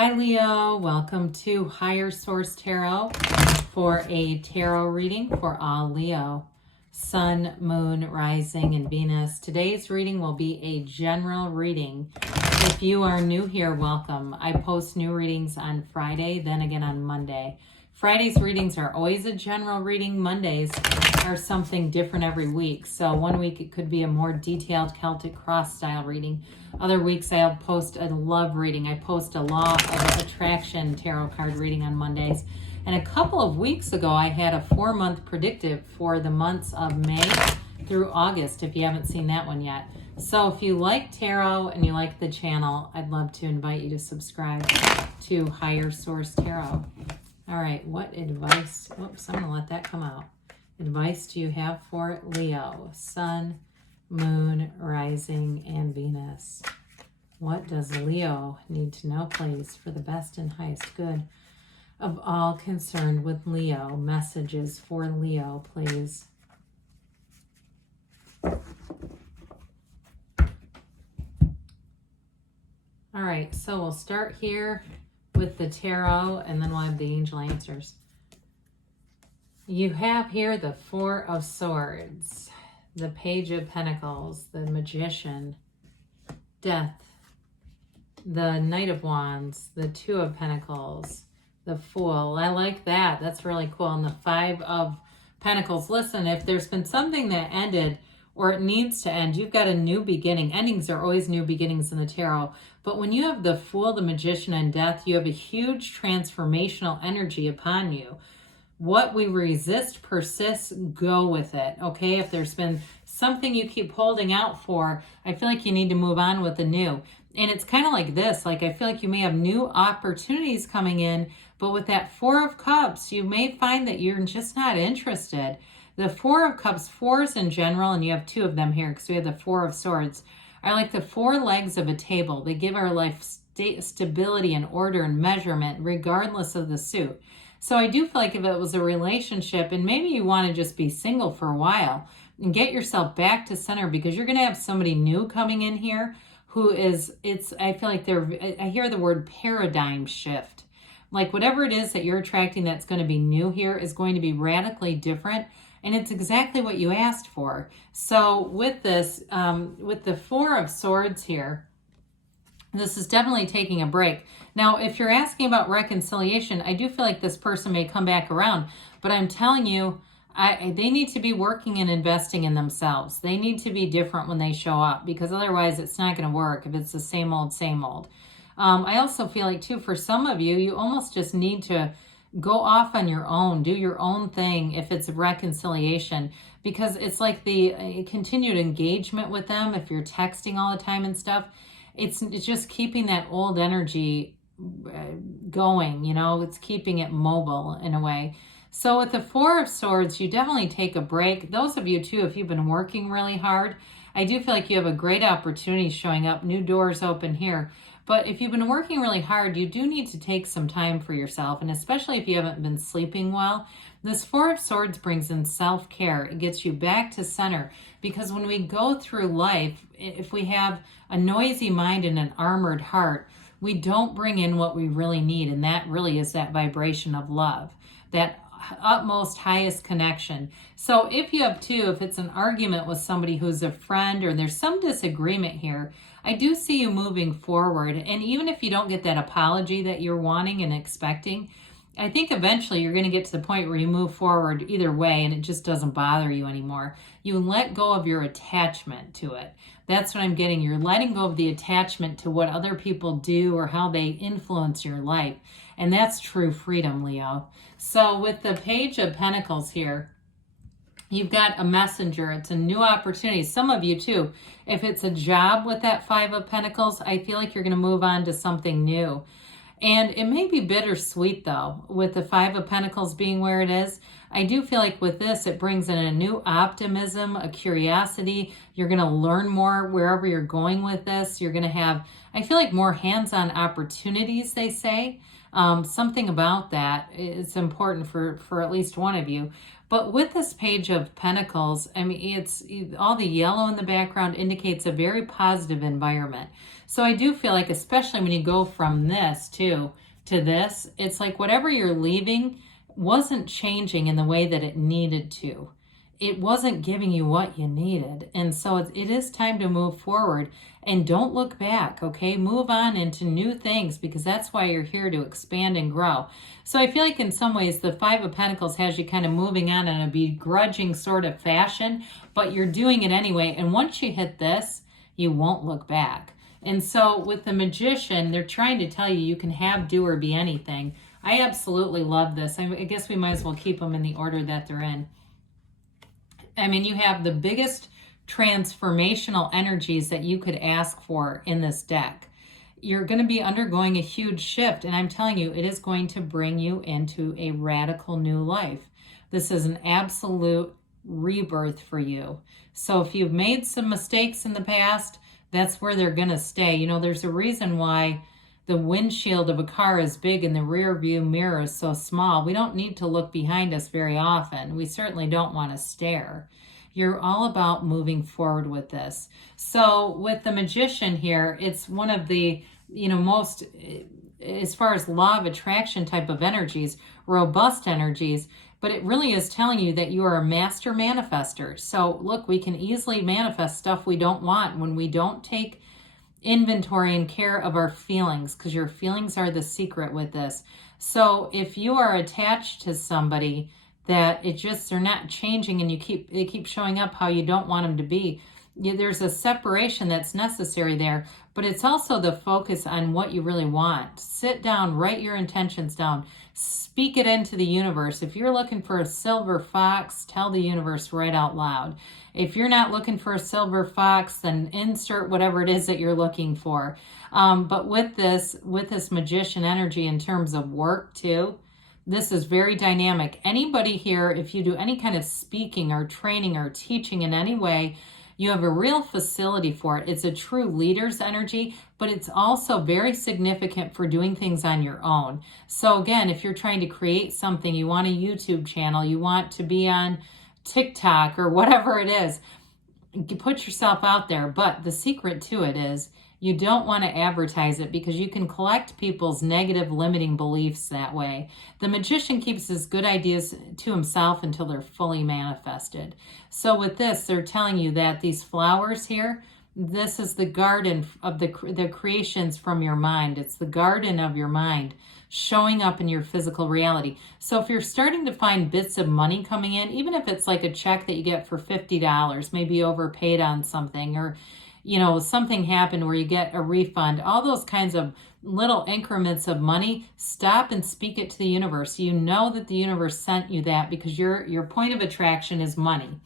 Hi Leo, welcome to Higher Source Tarot for a tarot reading for all Leo, Sun, Moon, Rising, and Venus. Today's reading will be a general reading. If you are new here, welcome. I post new readings on Friday, then again on Monday. Friday's readings are always a general reading. Mondays are something different every week. So one week it could be a more detailed Celtic cross style reading. Other weeks I'll post a love reading. I post a law of attraction tarot card reading on Mondays. And a couple of weeks ago I had a 4-month predictive for the months of May through August, if you haven't seen that one yet. So if you like tarot and you like the channel, I'd love to invite you to subscribe to Higher Source Tarot. All right, what advice, whoops, I'm gonna let that come out. Advice do you have for Leo, Sun, Moon, Rising, and Venus? What does Leo need to know, please, for the best and highest good of all concerned with Leo? Messages for Leo, please. All right, so we'll start here with the tarot, and then we'll have the angel answers. You have here the Four of Swords, the Page of Pentacles, the Magician, Death, the Knight of Wands, the Two of Pentacles, the Fool. I like that. That's really cool. And the Five of Pentacles. Listen, if there's been something that ended or it needs to end, you've got a new beginning. Endings are always new beginnings in the tarot. But when you have the Fool, the Magician, and Death, you have a huge transformational energy upon you. What we resist persists, go with it, okay? If there's been something you keep holding out for, I feel like you need to move on with the new. And it's kind of like this, like I feel like you may have new opportunities coming in, but with that Four of Cups, you may find that you're just not interested. The Four of Cups, fours in general, and you have two of them here because we have the Four of Swords, are like the four legs of a table. They give our life stability and order and measurement regardless of the suit. So I do feel like if it was a relationship and maybe you want to just be single for a while and get yourself back to center, because you're going to have somebody new coming in here who is, I feel like I hear the word paradigm shift. Like whatever it is that you're attracting that's going to be new here is going to be radically different. And it's exactly what you asked for. So with this, with the Four of Swords here, this is definitely taking a break. Now, if you're asking about reconciliation, I do feel like this person may come back around. But I'm telling you, they need to be working and investing in themselves. They need to be different when they show up, because otherwise it's not going to work if it's the same old, same old. I also feel like, too, for some of you, you almost just need to go off on your own, do your own thing if it's a reconciliation, because it's like the continued engagement with them. If you're texting all the time and stuff, it's just keeping that old energy going, you know, it's keeping it mobile in a way. So with the Four of Swords, you definitely take a break. Those of you too, if you've been working really hard, I do feel like you have a great opportunity showing up, new doors open here. But if you've been working really hard, you do need to take some time for yourself. And especially if you haven't been sleeping well, this Four of Swords brings in self-care. It gets you back to center. Because when we go through life, if we have a noisy mind and an armored heart, we don't bring in what we really need. And that really is that vibration of love, that utmost highest connection. So if you have two, if it's an argument with somebody who's a friend or there's some disagreement here, I do see you moving forward. And even if you don't get that apology that you're wanting and expecting, I think eventually you're going to get to the point where you move forward either way and it just doesn't bother you anymore. You let go of your attachment to it. That's what I'm getting. You're letting go of the attachment to what other people do or how they influence your life. And that's true freedom, Leo. So with the Page of Pentacles here, you've got a messenger. It's a new opportunity. Some of you too, if it's a job with that Five of Pentacles, I feel like you're going to move on to something new. And it may be bittersweet though, with the Five of Pentacles being where it is. I do feel like with this, it brings in a new optimism, a curiosity. You're going to learn more wherever you're going with this. You're going to have, I feel like, more hands-on opportunities, they say. Something about that is important for at least one of you. But with this Page of Pentacles, I mean, it's all the yellow in the background indicates a very positive environment. So I do feel like, especially when you go from this to this, it's like whatever you're leaving wasn't changing in the way that it needed to. It wasn't giving you what you needed. And so it is time to move forward, and don't look back, okay? Move on into new things, because that's why you're here, to expand and grow. So I feel like in some ways the Five of Pentacles has you kind of moving on in a begrudging sort of fashion, but you're doing it anyway. And once you hit this, you won't look back. And so with the Magician, they're trying to tell you you can have, do, or be anything. I absolutely love this. I guess we might as well keep them in the order that they're in. I mean, you have the biggest transformational energies that you could ask for in this deck. You're going to be undergoing a huge shift, and I'm telling you, it is going to bring you into a radical new life. This is an absolute rebirth for you. So if you've made some mistakes in the past, that's where they're going to stay. You know, there's a reason why the windshield of a car is big and the rear view mirror is so small. We don't need to look behind us very often. We certainly don't want to stare. You're all about moving forward with this. So with the Magician here, it's one of the, most, as far as law of attraction type of energies, robust energies, but it really is telling you that you are a master manifester. So look, we can easily manifest stuff we don't want when we don't take inventory and care of our feelings, because your feelings are the secret with this. So if you are attached to somebody that they're not changing, and they keep showing up how you don't want them to be, there's a separation that's necessary there, but it's also the focus on what you really want. Sit down, write your intentions down, speak it into the universe. If you're looking for a silver fox, tell the universe right out loud. If you're not looking for a silver fox, then insert whatever it is that you're looking for. But with this Magician energy in terms of work too, this is very dynamic. Anybody here, if you do any kind of speaking or training or teaching in any way, you have a real facility for it. It's a true leader's energy, but it's also very significant for doing things on your own. So again, if you're trying to create something, you want a YouTube channel, you want to be on TikTok or whatever it is, you put yourself out there. But the secret to it is you don't want to advertise it, because you can collect people's negative limiting beliefs that way. The Magician keeps his good ideas to himself until they're fully manifested. So with this, they're telling you that these flowers here, this is the garden of the creations from your mind. It's the garden of your mind showing up in your physical reality. So if you're starting to find bits of money coming in, even if it's like a check that you get for $50, maybe you overpaid on something, or something happened where you get a refund, all those kinds of little increments of money, stop and speak it to the universe. You know that the universe sent you that, because your point of attraction is money.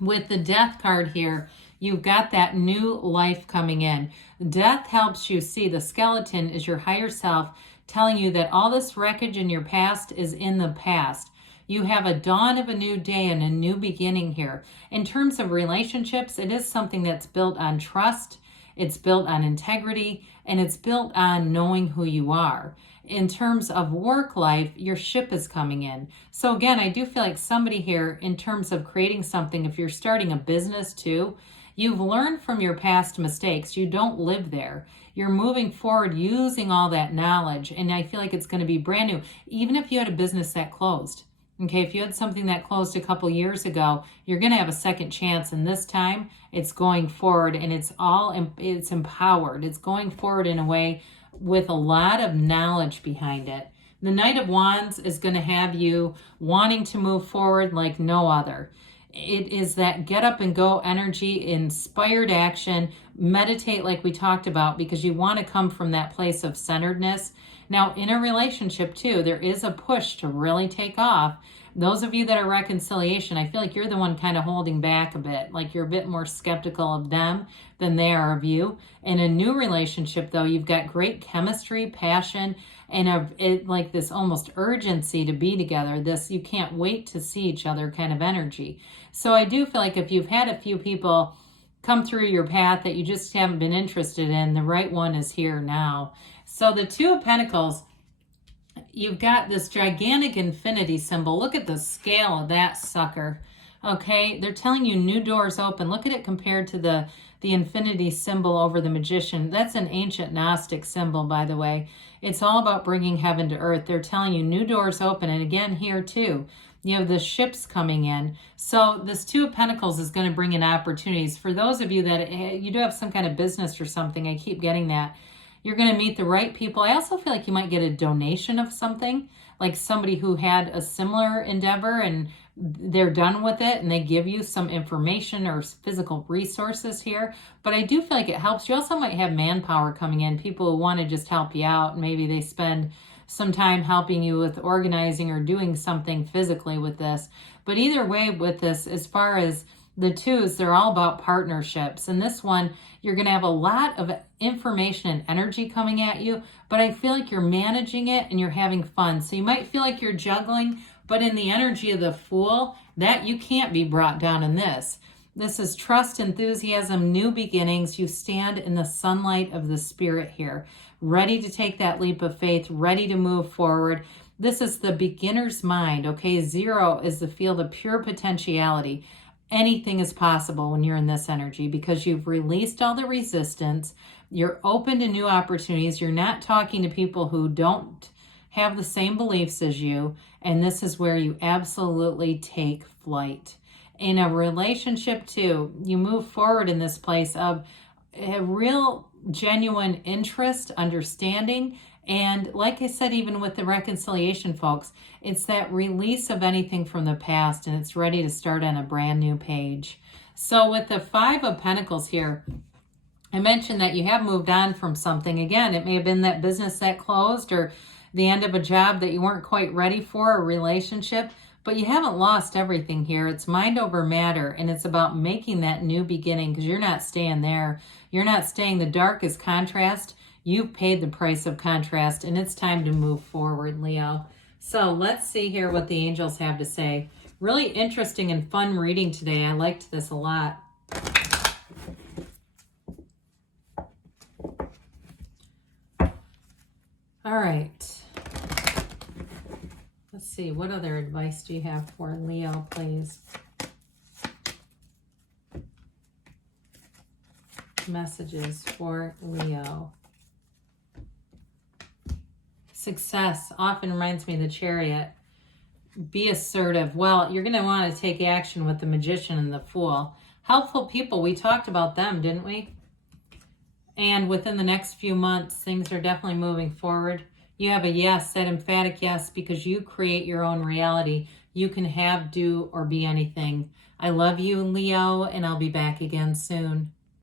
With the Death card here, you've got that new life coming in. Death helps you see the skeleton is your higher self, telling you that all this wreckage in your past is in the past. You have a dawn of a new day and a new beginning here. In terms of relationships, it is something that's built on trust, it's built on integrity, and it's built on knowing who you are. In terms of work life, your ship is coming in. So again, I do feel like somebody here, in terms of creating something, if you're starting a business too, you've learned from your past mistakes. You don't live there. You're moving forward using all that knowledge, and I feel like it's going to be brand new. Even if you had a business that closed, okay, if you had something that closed a couple years ago, you're going to have a second chance, and this time it's going forward, and it's empowered. It's going forward in a way with a lot of knowledge behind it. The Knight of Wands is going to have you wanting to move forward like no other. It is that get up and go energy, inspired action, meditate like we talked about, because you want to come from that place of centeredness. Now, in a relationship too, there is a push to really take off. Those of you that are reconciliation, I feel like you're the one kind of holding back a bit, like you're a bit more skeptical of them than they are of you. In a new relationship though, you've got great chemistry, passion, and like this almost urgency to be together, this you can't wait to see each other kind of energy. So I do feel like if you've had a few people come through your path that you just haven't been interested in, the right one is here now. So the Two of Pentacles, you've got this gigantic infinity symbol. Look at the scale of that sucker. Okay, they're telling you new doors open. Look at it compared to the infinity symbol over the magician. That's an ancient Gnostic symbol, by the way. It's all about bringing heaven to earth. They're telling you new doors open. And again, here too, you have the ships coming in. So this Two of Pentacles is going to bring in opportunities. For those of you that you do have some kind of business or something, I keep getting that. You're going to meet the right people. I also feel like you might get a donation of something, like somebody who had a similar endeavor and they're done with it and they give you some information or physical resources here. But I do feel like it helps. You also might have manpower coming in, people who want to just help you out. Maybe they spend some time helping you with organizing or doing something physically with this. But either way with this, as far as the twos, they're all about partnerships. And this one, you're going to have a lot of information and energy coming at you, but I feel like you're managing it and you're having fun. So you might feel like you're juggling, but in the energy of the Fool, that you can't be brought down in this. This is trust, enthusiasm, new beginnings. You stand in the sunlight of the Spirit here, ready to take that leap of faith, ready to move forward. This is the beginner's mind, okay? 0 is the field of pure potentiality. Anything is possible when you're in this energy because you've released all the resistance. You're open to new opportunities. You're not talking to people who don't have the same beliefs as you. And this is where you absolutely take flight. In a relationship too, you move forward in this place of a real genuine interest, understanding. And like I said, even with the reconciliation, folks, it's that release of anything from the past and it's ready to start on a brand new page. So with the Five of Pentacles here, I mentioned that you have moved on from something. Again, it may have been that business that closed or the end of a job that you weren't quite ready for, a relationship, but you haven't lost everything here. It's mind over matter, and it's about making that new beginning because you're not staying there. You're not staying. The dark is contrast. You've paid the price of contrast, and it's time to move forward, Leo. So let's see here what the angels have to say. Really interesting and fun reading today. I liked this a lot. All right. Let's see. What other advice do you have for Leo, please? Messages for Leo. Success often reminds me of the Chariot. Be assertive. Well, you're going to want to take action with the Magician and the Fool. Helpful people, we talked about them, didn't we? And within the next few months, things are definitely moving forward. You have a yes, that emphatic yes, because you create your own reality. You can have, do, or be anything. I love you, Leo, and I'll be back again soon.